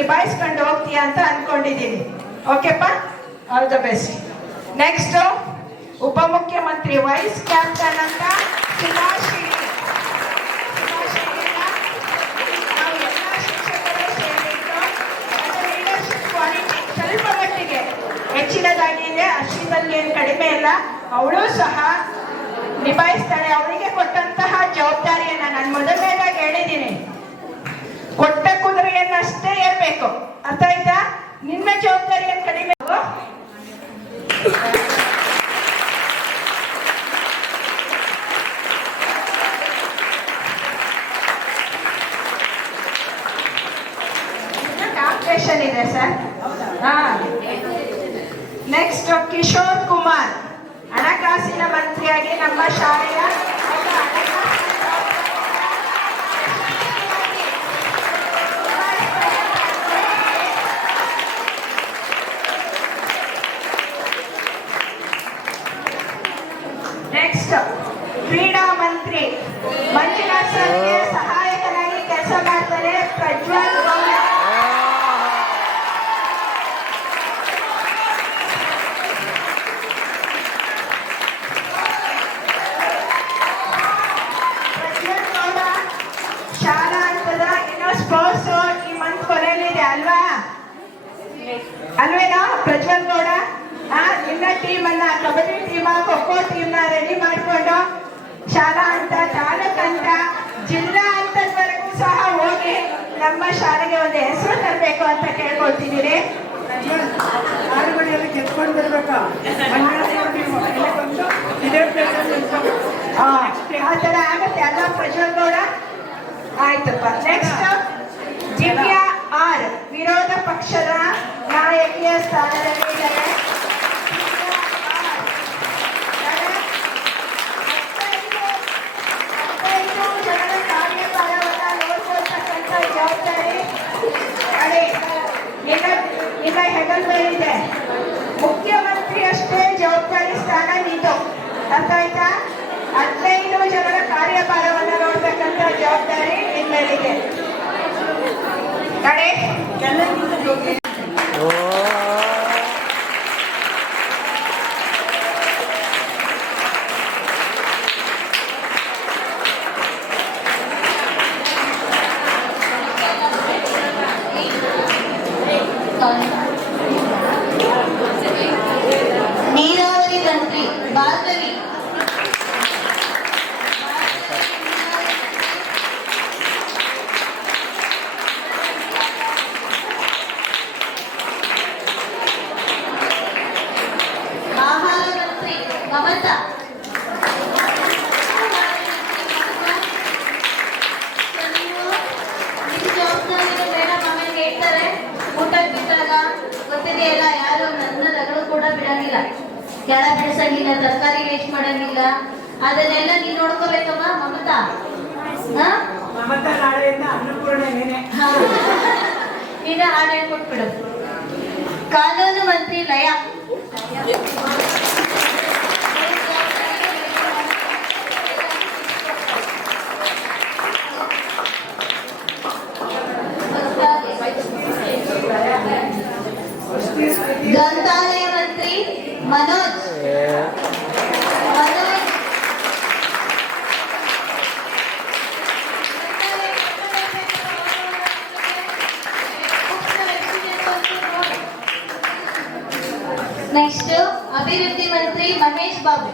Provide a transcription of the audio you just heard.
ನಿಭಾಯಿಸ್ಕೊಂಡು ಹೋಗ್ತೀಯ ಅಂತ ಅನ್ಕೊಂಡಿದ್ದೀನಿ. ಓಕೆಪ್ಪ, ಆಲ್ ದ ಬೆಸ್ಟ್. ನೆಕ್ಸ್ಟ್ ಉಪಮುಖ್ಯಮಂತ್ರಿ ವೈಸ್ ಕ್ಯಾಪ್ಟನ್ ಅಂತ ಸುಭಾಷಿಣಿ. ನಾವು ಎಲ್ಲ ಶಿಕ್ಷಕರು ಸೇರಿಟ್ಟು ಲೀಡರ್ಶಿಪ್ ಕ್ವಾಲಿಟಿ ಸ್ವಲ್ಪ ಮಟ್ಟಿಗೆ ಹೆಚ್ಚಿನದಾಗಿದೆ, ಅಷ್ಟರಲ್ಲಿ ಏನು ಕಡಿಮೆ ಇಲ್ಲ. ಅವಳು ಸಹ ನಿಭಾಯಿಸ್ತಾಳೆ. ಅವಳಿಗೆ ಕೊಟ್ಟಂತಹ ಜವಾಬ್ದಾರಿಯನ್ನ ನಾನು ಮೊದಲನೇದಾಗಿ ಹೇಳಿದ್ದೀನಿ, ಕೊಟ್ಟ ಕುದುರೆಯನ್ನಷ್ಟೇ ಏರ್ಬೇಕು. ಅರ್ಥ ಆಯ್ತಾ? ನಿನ್ನ ಜವಾಬ್ದಾರಿಯನ್ನು ಕಡಿಮೆ. ಕಾಂಪಿಟೇಷನ್ ಇದೆ ಸರ್. ನೆಕ್ಸ್ಟ್ ಕಿಶೋರ್ ಕುಮಾರ್, ಹಣಕಾಸಿನ ಮಂತ್ರಿಯಾಗಿ ನಮ್ಮ ಶಾಲೆಯ ನೆಕ್ಸ್ಟ್ ಕ್ರೀಡಾ ಮಂತ್ರಿ ಮಂಜುನಾಥ್ ಸರ್ಗೆ ಸಹಾಯಕನಾಗಿ ಕೆಲಸ ಮಾಡ್ತಾರೆ ಪ್ರಜ್ವಲ್ ಗೌಡ. ಶಾಲಾ ಹಂತದ ಏನೋ ಸ್ಪೋರ್ಟ್ಸ್ ಈ ಮಂತ್ ಕೊನೆಯಲ್ಲಿದೆ ಅಲ್ವೇನಾ ಪ್ರಜ್ವಲ್ ಗೌಡ? ಇನ್ನ ಟೀಮ್ ಅನ್ನ, ಕಬಡ್ಡಿ ಟೀಮ್, ಖೋಖೋ ಟೀಮ್ ನ ರೆಡಿ ಮಾಡಿಕೊಂಡು ಶಾಲಾ ಹಂತ, ತಾಲೂಕ್ ಹಂತ, ಜಿಲ್ಲಾ ಹಂತದವರೆಗೂ ಸಹ ಹೋಗಿ ನಮ್ಮ ಶಾಲೆಗೆ ಒಂದು ಹೆಸರು ತರಬೇಕು ಅಂತ ಕೇಳ್ಕೊಳ್ತಿದ್ದೀರಿ. ಗೆದ್ಕೊಂಡು ಬರ್ಬೇಕಾ? ಆ ಥರ ಆಗುತ್ತೆ ಅಲ್ಲ ಪ್ರಜ್ವಲ್ ಗೌಡ? ಆಯ್ತಪ್ಪ. ನೆಕ್ಸ್ಟ್ ದಿವ್ಯಾ ಆರ್, ವಿರೋಧ ಪಕ್ಷದ ನಾಯಕಿಯ ಸ್ಥಾನದಲ್ಲಿ ಇದ್ದಾರೆ. 15 ಜನರ ಕಾರ್ಯಭಾರವನ್ನ ನೋಡ್ಕೊಳ್ತಕ್ಕಂಥ ಜವಾಬ್ದಾರಿ ನಿನ್ನ ಹೆಗಲ್ ಮೇಲಿದೆ. ಮುಖ್ಯಮಂತ್ರಿ ಅಷ್ಟೇ ಜವಾಬ್ದಾರಿ ಸ್ಥಾನ ನಿಂತು. ಅರ್ಥ ಆಯ್ತಾ? 15 ಜನರ ಕಾರ್ಯಭಾರವನ್ನ ನೋಡ್ತಕ್ಕಂಥ ಜವಾಬ್ದಾರಿ ನಿನ್ನ ಮೇಲಿದೆ. ಕಡೆ ನೀರಾವರಿ ಮಂತ್ರಿ ಭಾರ್ಗವಿ. ಆಹಾರ ಮಂತ್ರಿ ಮಮತಾ. ಜವಾಬ್ದಾರಿ ಮೇಡಮ್ ಆಮೇಲೆ ಹೇಳ್ತಾರೆ. ಊಟ ಬಿಟ್ಟಾಗ ಗೊತ್ತಿದೆಯಲ್ಲ, ಯಾರು ನನ್ನ ರಗಳು ಕೂಡ ಬಿಡಂಗಿಲ್ಲ, ಕೆಳ ಬಿಡಿಸಂಗಿಲ್ಲ, ತರಕಾರಿ ವೇಸ್ಟ್ ಮಾಡಂಗಿಲ್ಲ. ಅದನ್ನೆಲ್ಲ ನೀನ್ ನೋಡ್ಕೋಬೇಕಮ್ಮ ಮಮತಾ. ಮಮತಾ ನಾಳೆಯಿಂದ ಅನ್ನಪೂರ್ಣ ನೇನೆ. ನಿನ್ನ ಹಾಡು ಕೊಟ್ಬಿಡು. ಕಾನೂನು ಮಂತ್ರಿ ಲಯ. ಗ್ರಂಥಾಲಯ ಮಂತ್ರಿ ಮನೋಜ್. ನೆಕ್ಸ್ಟ್ ಅಭಿವೃದ್ಧಿ ಮಂತ್ರಿ ಮಹೇಶ್ ಬಾಬು.